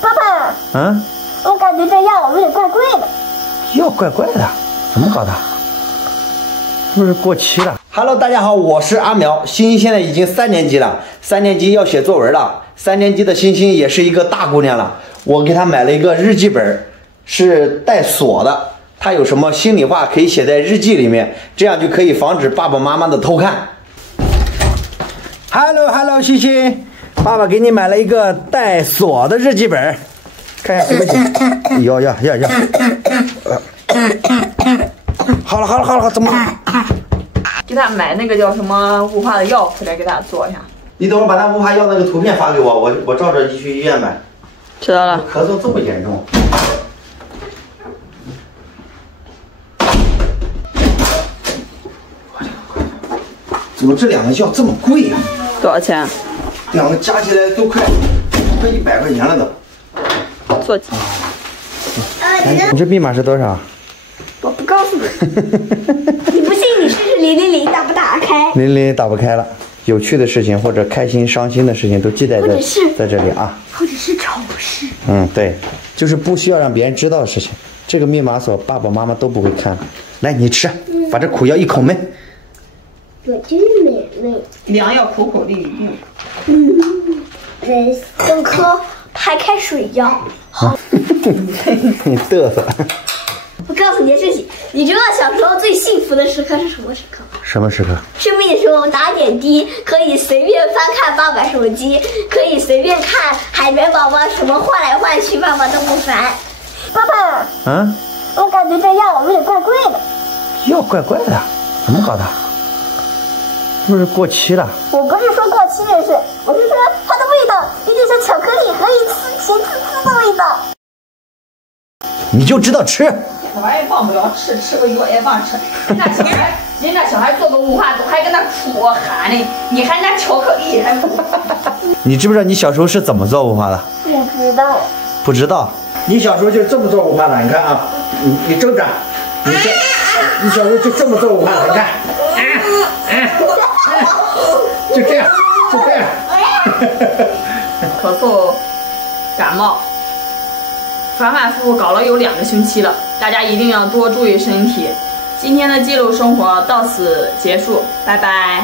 爸爸，嗯，我感觉这药有点怪怪的。药怪怪的，怎么搞的？是不是过期了 ？Hello， 大家好，我是阿苗。欣欣现在已经3年级了，3年级要写作文了。3年级的欣欣也是一个大姑娘了，我给她买了一个日记本，是带锁的。她有什么心里话可以写在日记里面，这样就可以防止爸爸妈妈的偷看。Hello， 欣欣，爸爸给你买了一个带锁的日记本，看一下怎么写。要。好了，怎么？给他买那个叫什么雾化的药回来给他做一下。你等会儿把那雾化药那个图片发给我，我照着去医院买。知道了。咳嗽这么严重？怎么这2个药这么贵呀？多少钱？2个加起来都快100块钱了都。做起。你这密码是多少？我不告诉你。你不信你试试000打不打开？000打不开了。有趣的事情或者开心、伤心的事情都记在这里啊。或者是丑事。对，就是不需要让别人知道的事情。这个密码锁爸爸妈妈都不会看。来，你吃，把这苦药一口闷。我真美味。良药口口令令。跟喝白开水一样。你嘚瑟。我告诉你件事情，你知道小时候最幸福的时刻是什么时刻吗？什么时刻？生病的时候打点滴，可以随便翻看爸爸手机，可以随便看海绵宝宝什么换来换去，爸爸都不烦。爸爸，我感觉这药有点怪怪的。药怪怪的，怎么搞的？是不是过期了？我不是说过期的事，我是说它的味道有点像巧克力和一甜滋滋的味道。你就知道吃。这玩意儿放不了吃个药也放吃。人家小孩做个雾化都还跟那哭喊呢，你还拿巧克力还哭。你知不知道你小时候是怎么做雾化的？不知道。不知道？你小时候就这么做雾化的，你看啊，你正着，你小时候就这么做雾化的，你看，就这样。咳嗽、感冒。反反复复搞了有2个星期了，大家一定要多注意身体。今天的记录生活到此结束，拜拜。